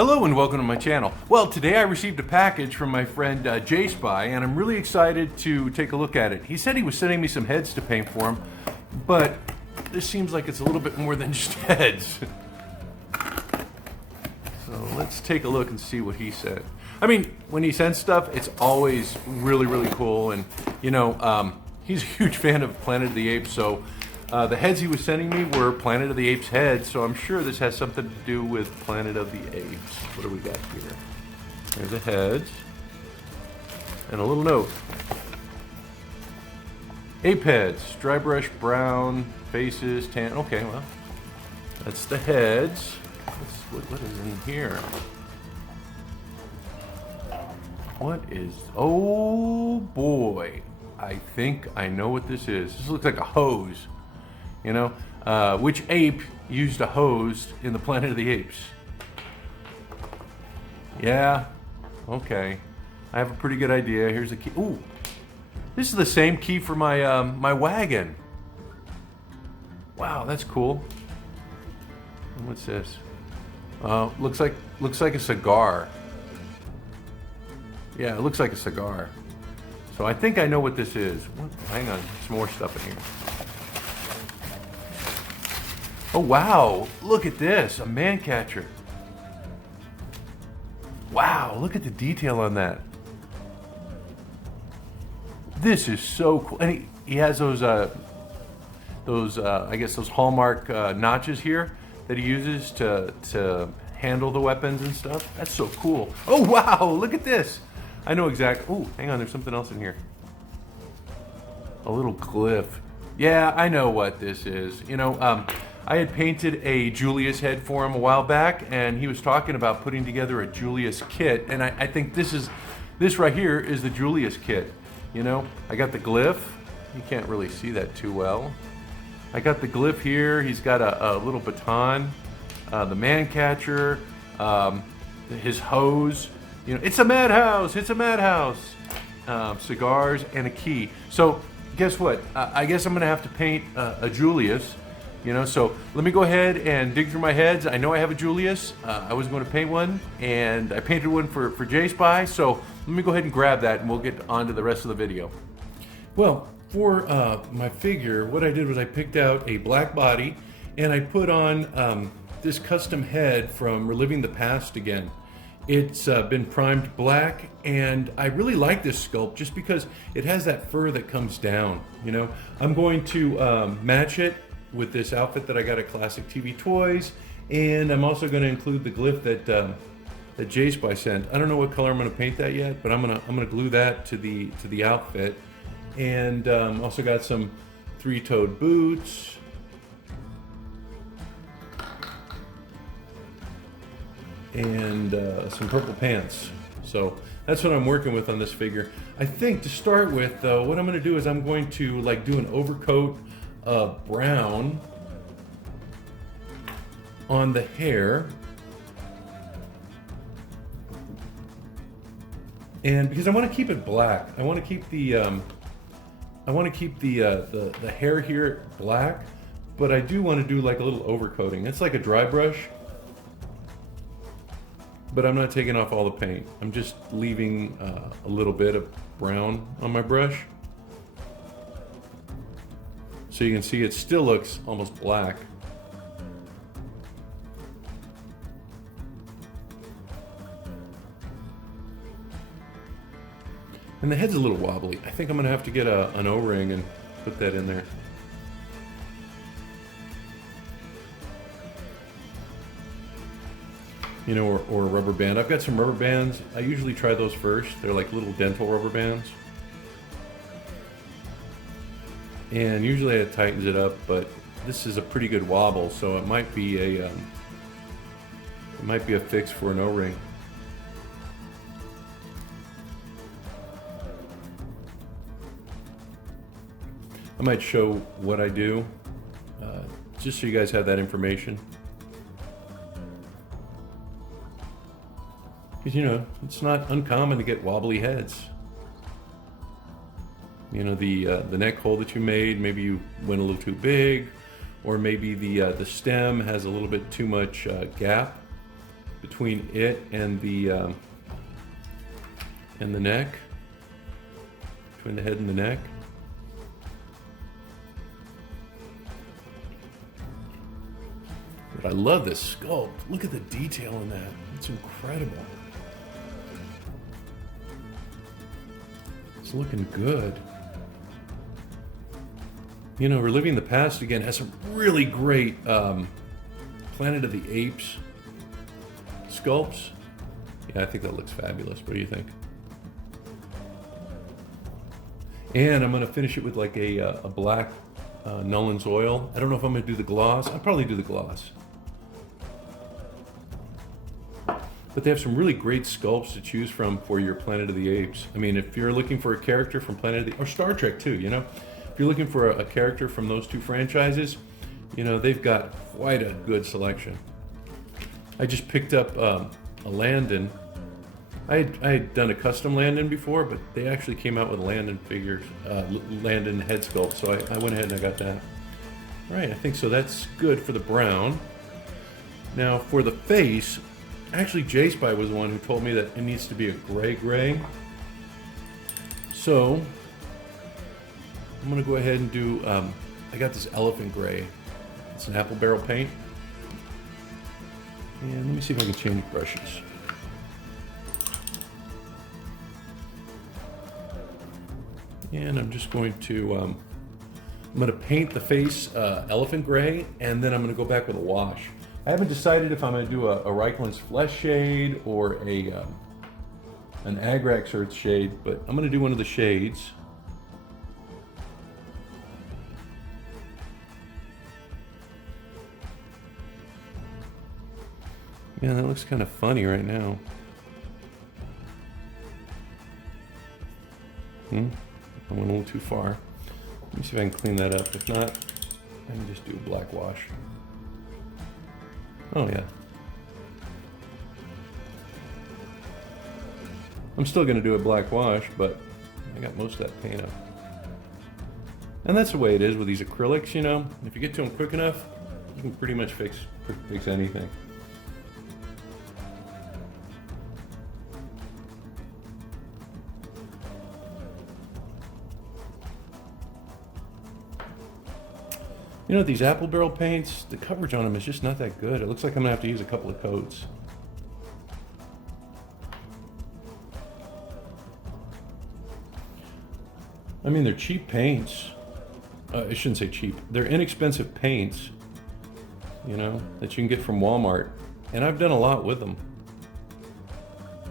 Hello and welcome to my channel. Well, today I received a package from my friend J-Spy, and I'm really excited to take a look at it. He said he was sending me some heads to paint for him, but this seems like it's a little bit more than just heads. So let's take a look and see what he said. I mean, when he sends stuff, it's always really cool, and you know, he's a huge fan of Planet of the Apes, so the heads he was sending me were Planet of the Apes heads, so I'm sure this has something to do with Planet of the Apes. What do we got here? There's the heads. And a little note. Ape heads, dry brush brown, faces, tan. Okay, well, that's the heads. What is in here? What is, oh boy. I think I know what this is. This looks like a hose. You know, which ape used a hose in the Planet of the Apes? Yeah, okay. I have a pretty good idea. Here's the key. Ooh, this is the same key for my my wagon. Wow, that's cool. And what's this? Looks like a cigar. Yeah, it looks like a cigar. So I think I know what this is. Hang on, some more stuff in here. Oh wow, look at this, a man catcher. Wow, look at the detail on that. This is so cool. And he has those I guess those hallmark notches here that he uses to handle the weapons and stuff. That's so cool. Oh wow, look at this. I know exactly. Oh, hang on, there's something else in here. A little glyph. Yeah, I know what this is. You know, I had painted a Julius head for him a while back, and he was talking about putting together a Julius kit, and I think this right here is the Julius kit. You know, I got the glyph. You can't really see that too well. I got the glyph here. He's got a little baton, the man catcher, his hose. You know, it's a madhouse. It's a madhouse. Cigars and a key. So guess what? I guess I'm gonna have to paint a Julius. You know, so let me go ahead and dig through my heads. I know I have a Julius. I was going to paint one, and I painted one for J-Spy. So let me go ahead and grab that, and we'll get on to the rest of the video. Well, for my figure, what I did was I picked out a black body, and I put on this custom head from Reliving the Past again. It's been primed black, and I really like this sculpt just because it has that fur that comes down. You know, I'm going to match it with this outfit that I got at Classic TV Toys, and I'm also going to include the glyph that J-Spy sent. I don't know what color I'm going to paint that yet, but I'm gonna glue that to the outfit, and also got some three-toed boots, and some purple pants. So that's what I'm working with on this figure. I think to start with, though, what I'm going to do is I'm going to like do an overcoat of brown on the hair, and because I want to keep it black, I want to keep the the hair here black, but I do want to do like a little overcoating. It's like a dry brush, but I'm not taking off all the paint. I'm just leaving a little bit of brown on my brush. So you can see it still looks almost black. And the head's a little wobbly. I think I'm gonna have to get an O-ring and put that in there. You know, or a rubber band. I've got some rubber bands. I usually try those first. They're like little dental rubber bands. And usually it tightens it up, but this is a pretty good wobble, so it might be a fix for an O-ring. I might show what I do, just so you guys have that information. Because you know, it's not uncommon to get wobbly heads. You know, the neck hole that you made, maybe you went a little too big, or maybe the stem has a little bit too much gap. between it and the neck, between the head and the neck. But I love this sculpt. Look at the detail in that. It's incredible. It's looking good. You know, Reliving the Past again has some really great Planet of the Apes sculpts. Yeah, I think that looks fabulous. What do you think? And I'm going to finish it with like a black Nolan's oil. I don't know if I'm going to do the gloss. I'll probably do the gloss. But they have some really great sculpts to choose from for your Planet of the Apes. I mean, if you're looking for a character from Planet of the... or Star Trek too, you know? If you're looking for a character from those two franchises, you know, they've got quite a good selection. I just picked up a Landon. I had done a custom Landon before, but they actually came out with Landon figures, Landon head sculpt, so I went ahead and I got that. All right, I think so. That's good for the brown. Now for the face, actually J-Spy was the one who told me that it needs to be a gray. So I'm gonna go ahead and do, I got this elephant gray. It's an apple barrel paint. And let me see if I can change brushes. And I'm just going to, I'm going to paint the face elephant gray, and then I'm going to go back with a wash. I haven't decided if I'm going to do a Reikland's Flesh shade or an Agrax Earth shade, but I'm going to do one of the shades. Yeah, that looks kind of funny right now. I went a little too far. Let me see if I can clean that up. If not, I can just do a black wash. Oh yeah. I'm still going to do a black wash, but I got most of that paint up. And that's the way it is with these acrylics, you know. If you get to them quick enough, you can pretty much fix anything. You know, these apple barrel paints, the coverage on them is just not that good. It looks like I'm gonna have to use a couple of coats. I mean, they're cheap paints. I shouldn't say cheap. They're inexpensive paints, you know, that you can get from Walmart. And I've done a lot with them.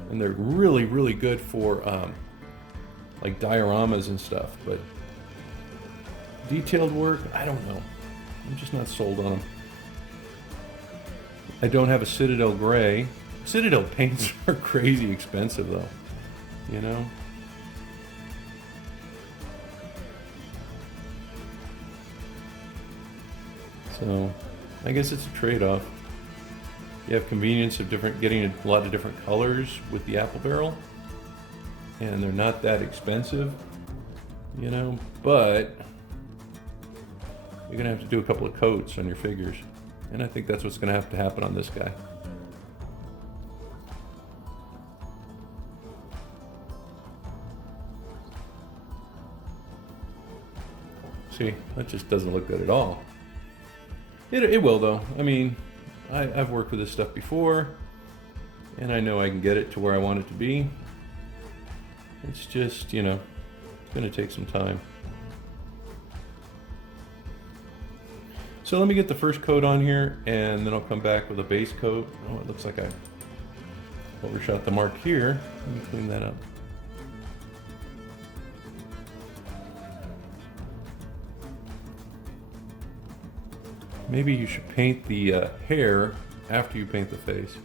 And they're really, really good for like dioramas and stuff. But detailed work, I don't know. I'm just not sold on them. I don't have a Citadel gray. Citadel paints are crazy expensive though, you know? So, I guess it's a trade-off. You have convenience of getting a lot of different colors with the apple barrel, and they're not that expensive, you know, but you're gonna have to do a couple of coats on your figures. And I think that's what's gonna have to happen on this guy. See, that just doesn't look good at all. It will though. I mean, I've worked with this stuff before, and I know I can get it to where I want it to be. It's just, you know, it's gonna take some time. So let me get the first coat on here, and then I'll come back with a base coat. Oh, it looks like I overshot the mark here. Let me clean that up. Maybe you should paint the hair after you paint the face,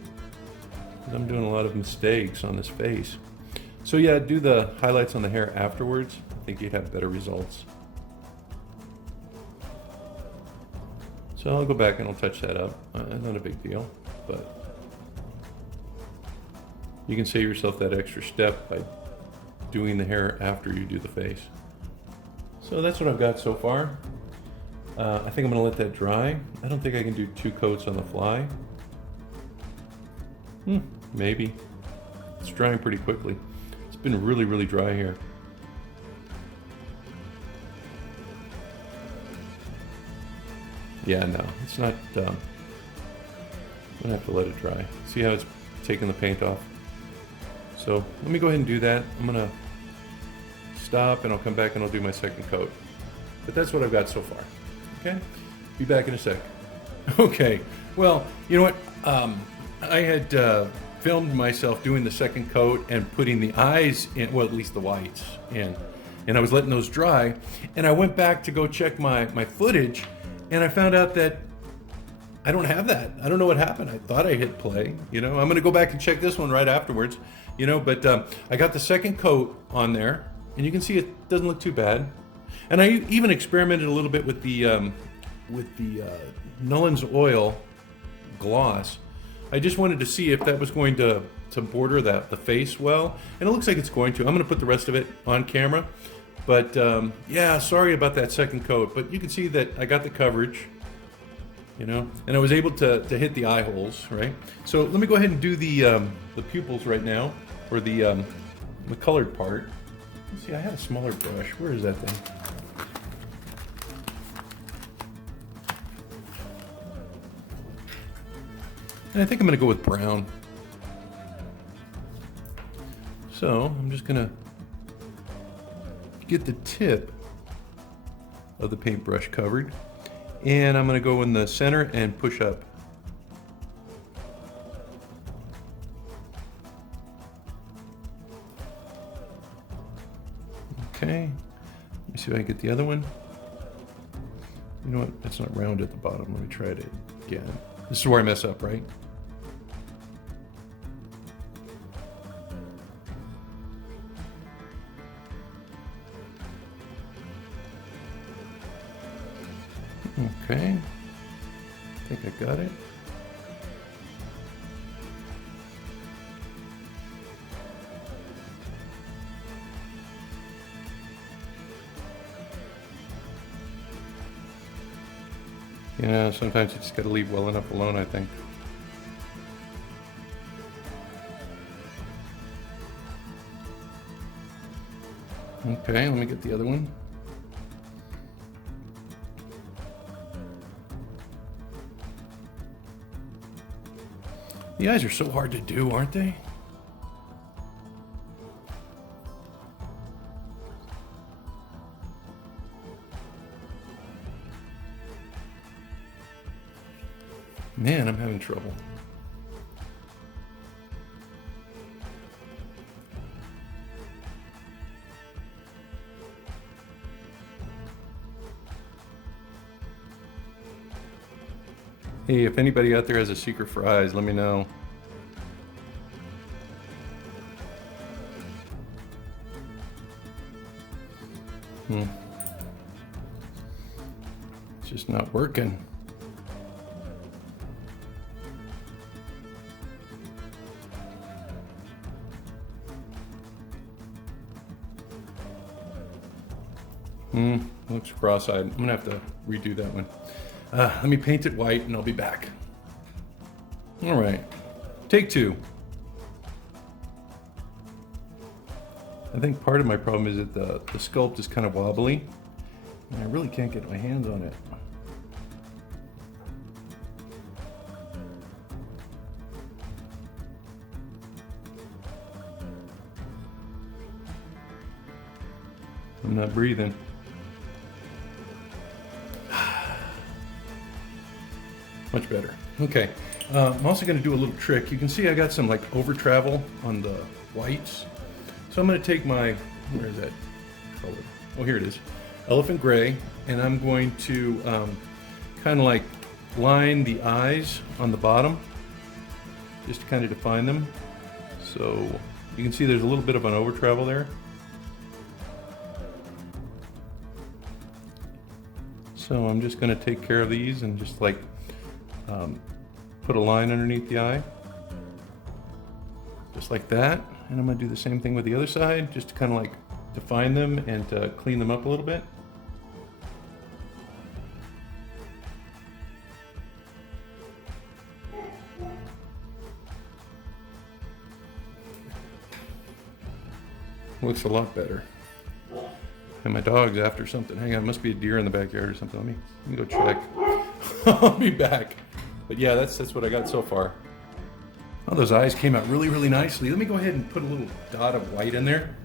because I'm doing a lot of mistakes on this face. So yeah, do the highlights on the hair afterwards. I think you'd have better results. So I'll go back and I'll touch that up. Not a big deal, but you can save yourself that extra step by doing the hair after you do the face. So that's what I've got so far. I think I'm gonna let that dry. I don't think I can do 2 coats on the fly. Maybe. It's drying pretty quickly. It's been really, really dry here. Yeah, no, it's not, I'm gonna have to let it dry. See how it's taking the paint off? So let me go ahead and do that. I'm gonna stop and I'll come back and I'll do my second coat. But that's what I've got so far. Okay? Be back in a sec. Okay, well, you know what? I had filmed myself doing the second coat and putting the eyes in, well, at least the whites in. And I was letting those dry. And I went back to go check my footage and I found out that I don't have that. I don't know what happened. I thought I hit play. You know, I'm going to go back and check this one right afterwards. You know, but I got the second coat on there, and you can see it doesn't look too bad. And I even experimented a little bit with the Nullen's Oil gloss. I just wanted to see if that was going to border the face well, and it looks like it's going to. I'm going to put the rest of it on camera. But yeah, sorry about that second coat, but you can see that I got the coverage, you know, and I was able to hit the eye holes, right? So let me go ahead and do the pupils right now, or the colored part. Let's see, I had a smaller brush. Where is that thing? And I think I'm going to go with brown. So I'm just going to get the tip of the paintbrush covered, and I'm going to go in the center and push up. Okay, let me see if I can get the other one. You know what, that's not round at the bottom. Let me try it again. This is where I mess up, right? Okay, I think I got it. Yeah, sometimes you just gotta leave well enough alone, I think. Okay, let me get the other one. The eyes are so hard to do, aren't they? Man, I'm having trouble. Hey, if anybody out there has a secret for eyes, let me know. It's just not working. Looks cross-eyed. I'm gonna have to redo that one. Let me paint it white and I'll be back. All right, take two. I think part of my problem is that the sculpt is kind of wobbly and I really can't get my hands on it. I'm not breathing. Much better. Okay, I'm also going to do a little trick. You can see I got some like over travel on the whites. So I'm going to take my, where is that color? Oh, here it is. Elephant gray, and I'm going to kind of like line the eyes on the bottom, just to kind of define them. So you can see there's a little bit of an over travel there. So I'm just going to take care of these and just like put a line underneath the eye, just like that. And I'm going to do the same thing with the other side, just to kind of like define them and to clean them up a little bit. looks a lot better. And my dog's after something. Hang on, must be a deer in the backyard or something. Let me go check. I'll be back. But yeah, that's what I got so far. Oh, those eyes came out really, really nicely. Let me go ahead and put a little dot of white in there,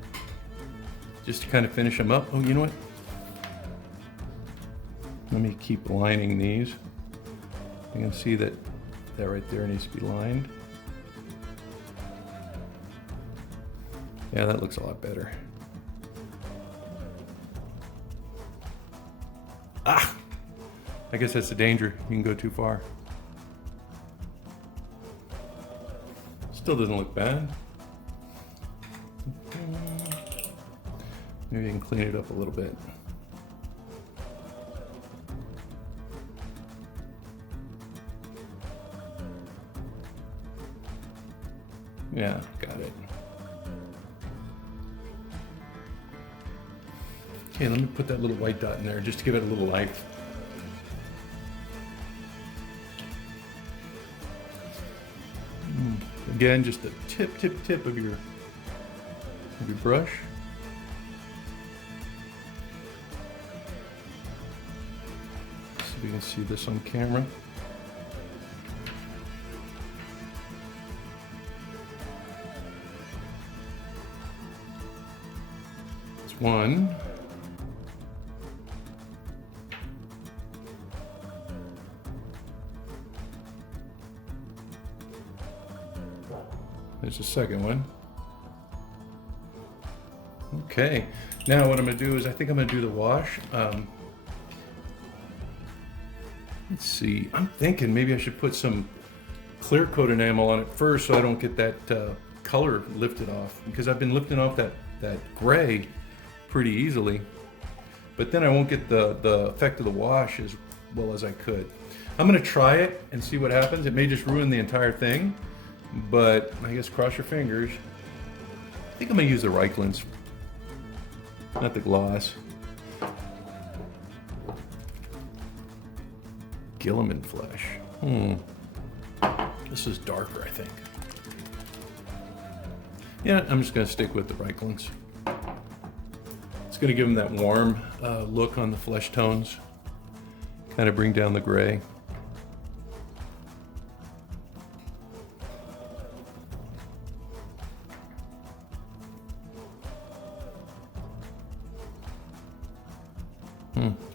just to kind of finish them up. Oh, you know what? Let me keep lining these. You can see that right there needs to be lined. Yeah, that looks a lot better. Ah! I guess that's the danger. You can go too far. Still doesn't look bad. Maybe you can clean it up a little bit. Yeah, got it. Okay, let me put that little white dot in there just to give it a little life. Again, just the tip of your brush. See if you can see this on camera. It's one. There's the second one. Okay, now what I'm going to do is I think I'm going to do the wash. Let's see, I'm thinking maybe I should put some clear coat enamel on it first so I don't get that color lifted off, because I've been lifting off that gray pretty easily, but then I won't get the effect of the wash as well as I could. I'm going to try it and see what happens. It may just ruin the entire thing, but I guess cross your fingers. I think I'm going to use the Reichlins, not the gloss. Gilliman flesh. This is darker, I think. Yeah, I'm just going to stick with the Reichlins. It's going to give them that warm look on the flesh tones. Kind of bring down the gray.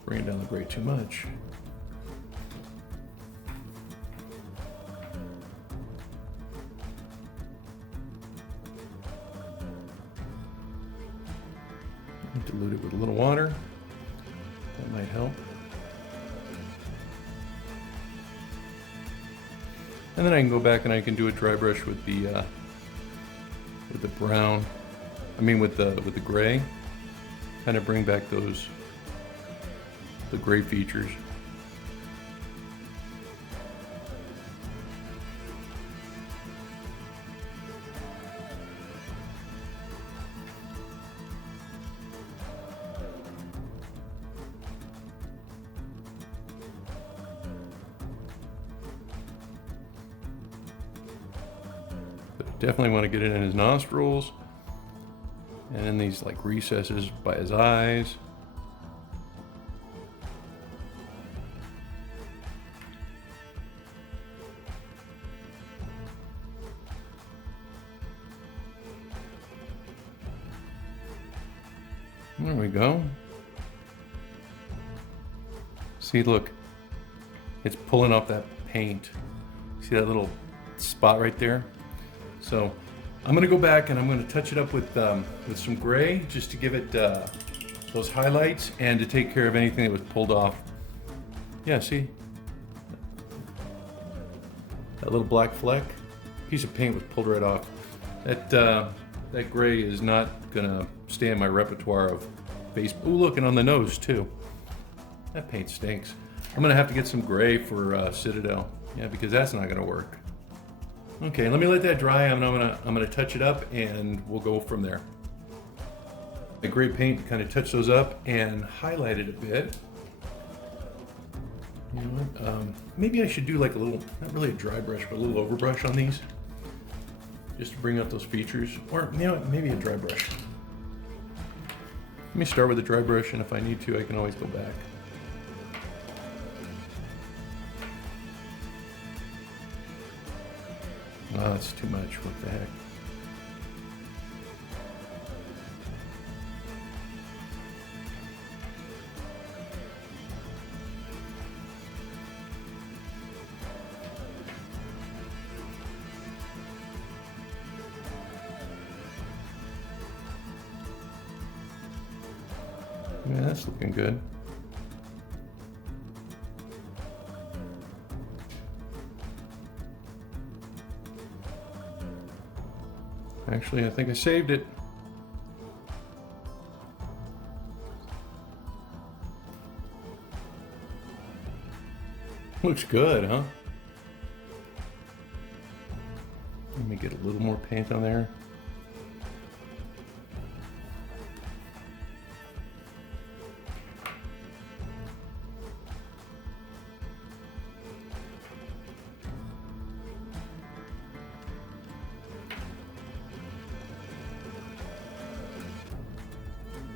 Bringing down the gray too much. Dilute it with a little water. That might help. And then I can go back and I can do a dry brush with the brown. I mean with the gray. Kind of bring back the gray features. But definitely want to get it in his nostrils and in these like recesses by his eyes. There we go. See, look, it's pulling off that paint. See that little spot right there? So I'm gonna go back and I'm gonna touch it up with some gray just to give it those highlights and to take care of anything that was pulled off. Yeah, see? That little black fleck, piece of paint was pulled right off. That gray is not gonna stay in my repertoire of face. Ooh, look, and on the nose too. That paint stinks. I'm gonna have to get some gray for Citadel. Yeah, because that's not gonna work. Okay, let me let that dry. I'm gonna touch it up and we'll go from there. The gray paint, kind of touch those up and highlight it a bit. You know what? Maybe I should do like a little, not really a dry brush, but a little overbrush on these, just to bring out those features. Or you know what? Maybe a dry brush. Let me start with a dry brush, and if I need to, I can always go back. Oh, that's too much. What the heck? Yeah, that's looking good. Actually, I think I saved it. Looks good, huh? Let me get a little more paint on there.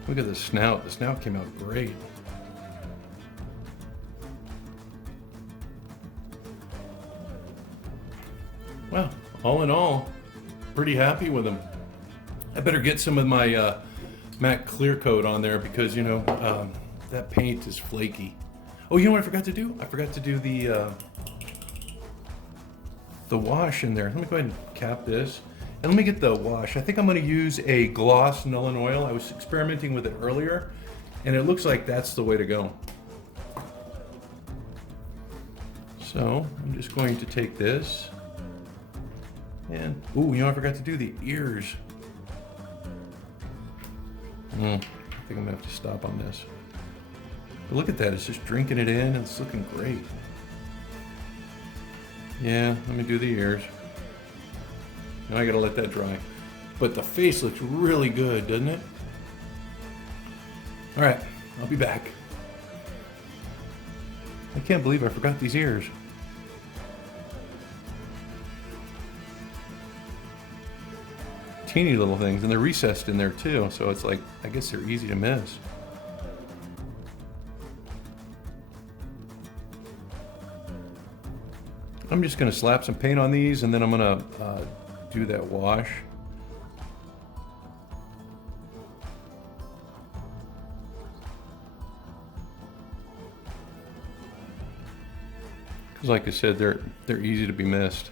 Look at the snout. The snout came out great. Well, all in all, pretty happy with them. I better get some of my matte clear coat on there because, you know, that paint is flaky. Oh, you know what I forgot to do? I forgot to do the wash in there. Let me go ahead and cap this. And let me get the wash. I think I'm going to use a gloss Nuln Oil. I was experimenting with it earlier, and it looks like that's the way to go. So I'm just going to take this, and ooh, you know, I forgot to do the ears. I think I'm going to have to stop on this. But look at that, it's just drinking it in. It's looking great. Yeah, let me do the ears. Now I gotta let that dry. But the face looks really good, doesn't it? All right, I'll be back. I can't believe I forgot these ears. Teeny little things, and they're recessed in there too, so it's like, I guess they're easy to miss. I'm just gonna slap some paint on these, and then I'm gonna do that wash. Because like I said, they're easy to be missed.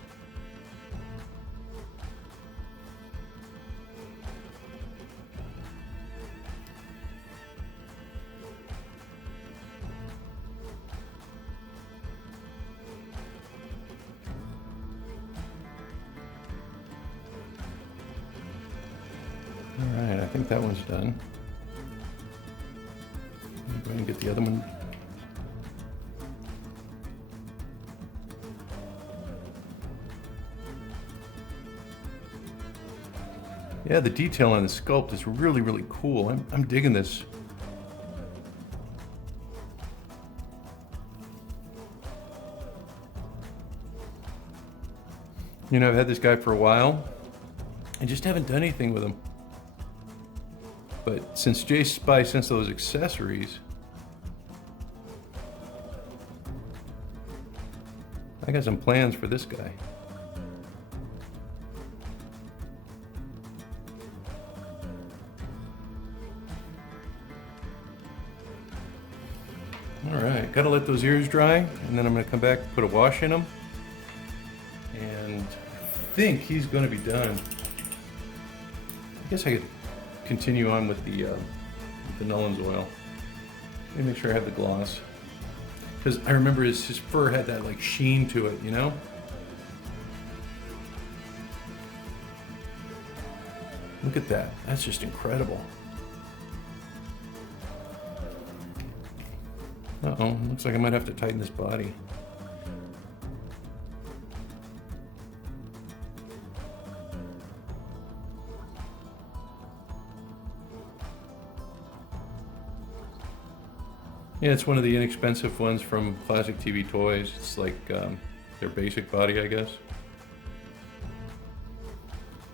Alright, I think that one's done. I'm going to get the other one. Yeah, the detail on the sculpt is really, really cool. I'm digging this. You know, I've had this guy for a while. I just haven't done anything with him. But since Jay Spy sent those accessories, I got some plans for this guy. All right, gotta let those ears dry, and then I'm gonna come back and put a wash in them. And I think he's gonna be done. I guess I could continue on with the Nuln Oil. Let me make sure I have the gloss. Because I remember his fur had that like sheen to it, you know? Look at that. That's just incredible. Uh-oh, looks like I might have to tighten this body. Yeah, it's one of the inexpensive ones from Classic TV Toys. It's like their basic body, I guess.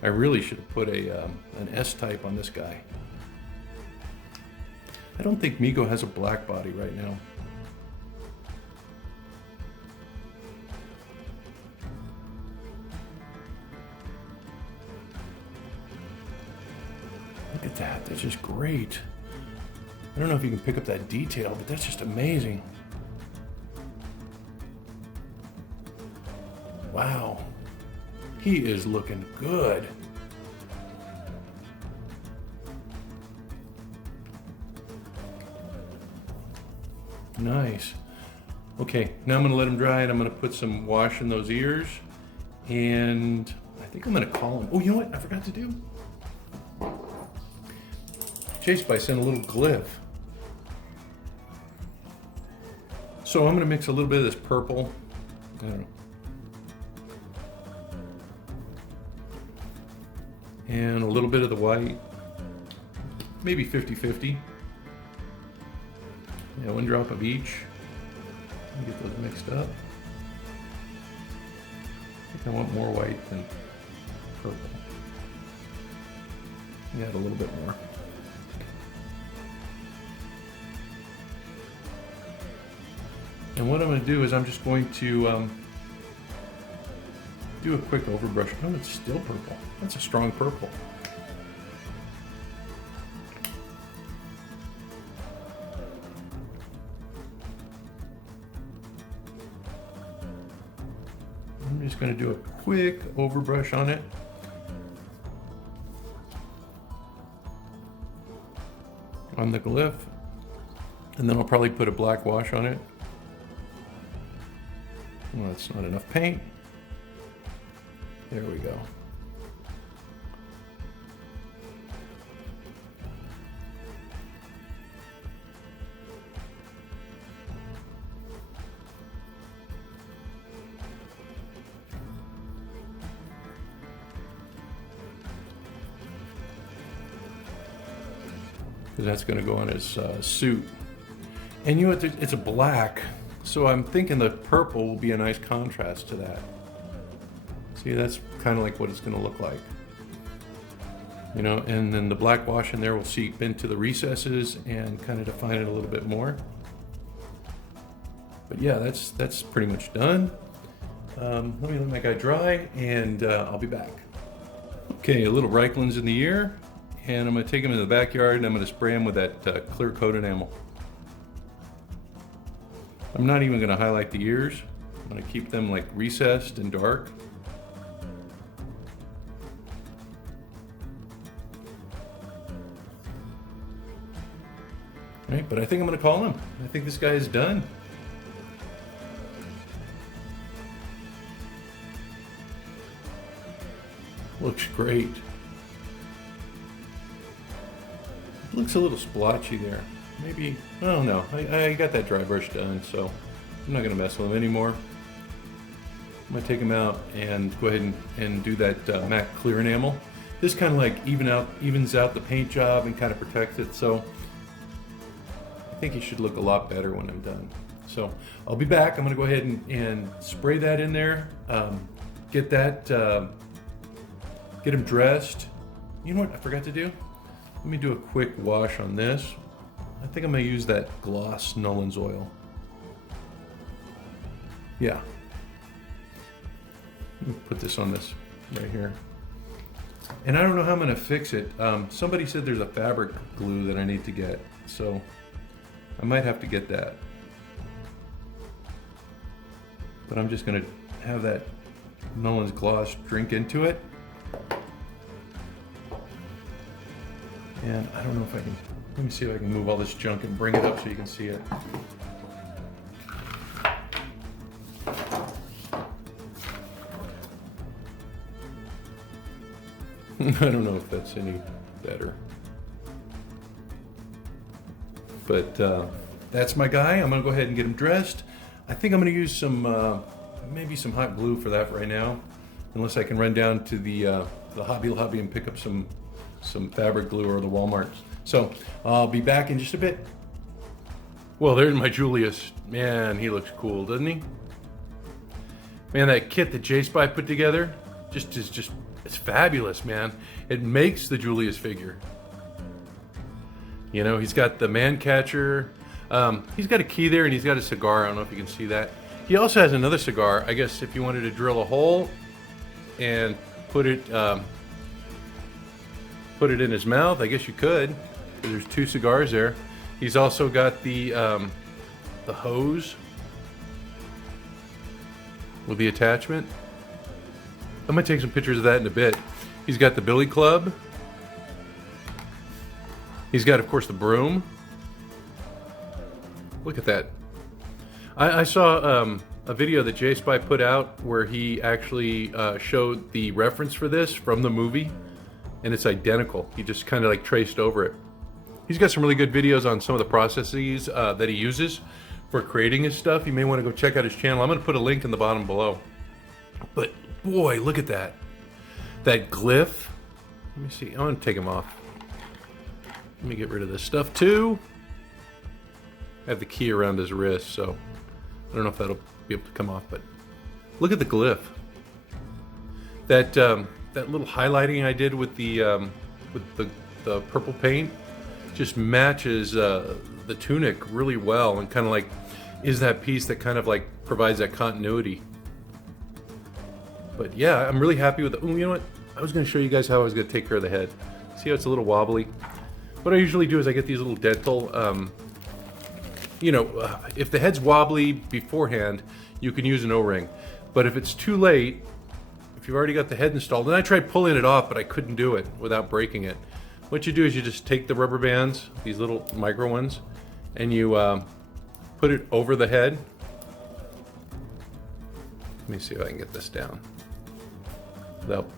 I really should have put an S-type on this guy. I don't think Mego has a black body right now. Look at that, that's just great. I don't know if you can pick up that detail, but that's just amazing. Wow, he is looking good. Nice. Okay, now I'm gonna let him dry and I'm gonna put some wash in those ears. And I think I'm gonna call him. Oh, you know what I forgot to do? Chased by sent a little glyph. So I'm gonna mix a little bit of this purple. I don't know. And a little bit of the white. Maybe 50-50. Yeah, 1 drop of each. Get those mixed up. I think I want more white than purple. Add a little bit more. And what I'm going to do is I'm just going to do a quick overbrush. Oh, it's still purple. That's a strong purple. I'm just going to do a quick overbrush on it. On the glyph. And then I'll probably put a black wash on it. Well, that's not enough paint. There we go. Because that's going to go on his suit. And you know what, it's a black, so I'm thinking the purple will be a nice contrast to that. See, that's kind of like what it's going to look like. You know, and then the black wash in there will seep into the recesses and kind of define it a little bit more. But yeah, that's pretty much done. Let me let my guy dry and I'll be back. Okay, a little Reikland's in the ear. And I'm going to take him to the backyard and I'm going to spray him with that clear coat enamel. I'm not even going to highlight the ears. I'm going to keep them like recessed and dark. Right, but I think I'm going to call him. I think this guy is done. Looks great. Looks a little splotchy there. Maybe, I don't know. I got that dry brush done, so I'm not gonna mess with him anymore. I'm gonna take him out and go ahead and do that matte clear enamel. This kind of like evens out the paint job and kind of protects it, so I think he should look a lot better when I'm done. So I'll be back. I'm gonna go ahead and spray that in there, get him dressed. You know what I forgot to do? Let me do a quick wash on this. I think I'm gonna use that gloss Nolan's oil. Yeah. Let me put this on this right here. And I don't know how I'm gonna fix it. Somebody said there's a fabric glue that I need to get, so I might have to get that. But I'm just gonna have that Nolan's gloss drink into it. And I don't know if I can, let me see if I can move all this junk and bring it up so you can see it. I don't know if that's any better. But that's my guy. I'm gonna go ahead and get him dressed. I think I'm gonna use some, maybe some hot glue for that right now. Unless I can run down to the Hobby Lobby and pick up some fabric glue or the Walmarts. So I'll be back in just a bit. Well, there's my Julius. Man, he looks cool, doesn't he? Man, that kit that J-Spy put together it's fabulous, man. It makes the Julius figure. You know, he's got the man catcher. He's got a key there, and he's got a cigar. I don't know if you can see that. He also has another cigar. I guess if you wanted to drill a hole and put it in his mouth, I guess you could. There's 2 cigars there. He's also got the hose with the attachment. I'm gonna take some pictures of that in a bit. He's got the billy club. He's got, of course, the broom. Look at that. I saw a video that J-Spy put out where he actually showed the reference for this from the movie, and it's identical. He just kind of like traced over it. He's got some really good videos on some of the processes that he uses for creating his stuff. You may want to go check out his channel. I'm going to put a link in the bottom below. But boy, look at that. That glyph. Let me see. I'm going to take him off. Let me get rid of this stuff too. I have the key around his wrist, so I don't know if that'll be able to come off, but look at the glyph. That little highlighting I did with the purple paint just matches the tunic really well, and kind of like is that piece that kind of like provides that continuity. But yeah, I'm really happy with it. Ooh, you know what? I was going to show you guys how I was going to take care of the head. See how it's a little wobbly? What I usually do is I get these little dental, if the head's wobbly beforehand, you can use an O-ring. But if it's too late, if you've already got the head installed, and I tried pulling it off, but I couldn't do it without breaking it. What you do is you just take the rubber bands, these little micro ones, and you put it over the head. Let me see if I can get this down without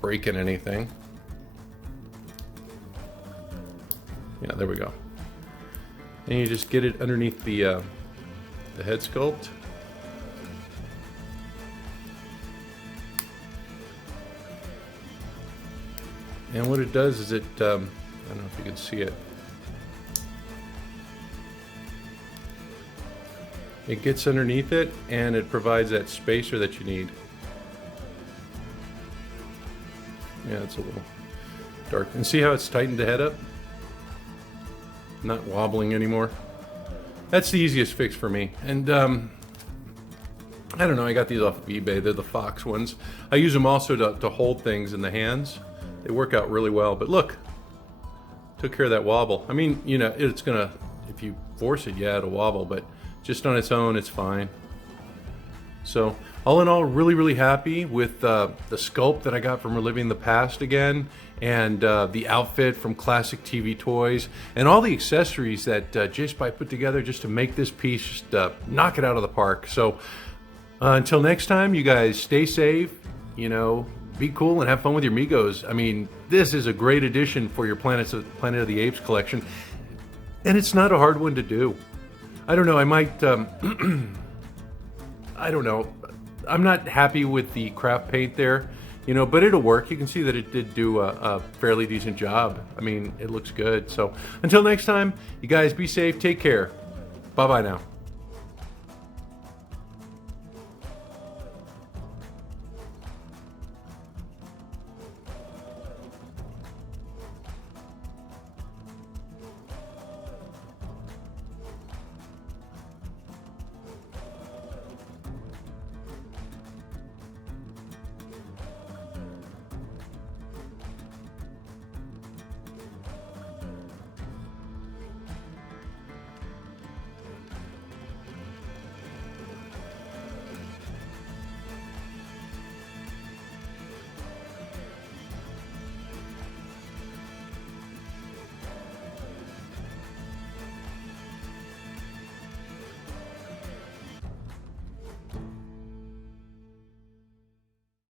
breaking anything. Yeah, there we go. And you just get it underneath the head sculpt. And what it does is it, I don't know if you can see it. It gets underneath it and it provides that spacer that you need. Yeah, it's a little dark. And see how it's tightened the head up? Not wobbling anymore. That's the easiest fix for me. And I don't know, I got these off of eBay. They're the Fox ones. I use them also to hold things in the hands. They work out really well. But look, took care of that wobble. I mean, you know, it's gonna, if you force it, yeah, it'll wobble, but just on its own, it's fine. So all in all, really, really happy with the sculpt that I got from Reliving the Past again, and the outfit from Classic TV Toys, and all the accessories that J-Spy put together just to make this piece just knock it out of the park. So until next time, you guys stay safe, you know, be cool and have fun with your Megos. I mean, this is a great addition for your Planet of the Apes collection, and it's not a hard one to do. I don't know, I might, I don't know. I'm not happy with the craft paint there, you know, but it'll work. You can see that it did do a fairly decent job. I mean, it looks good. So until next time, you guys be safe, take care. Bye-bye now.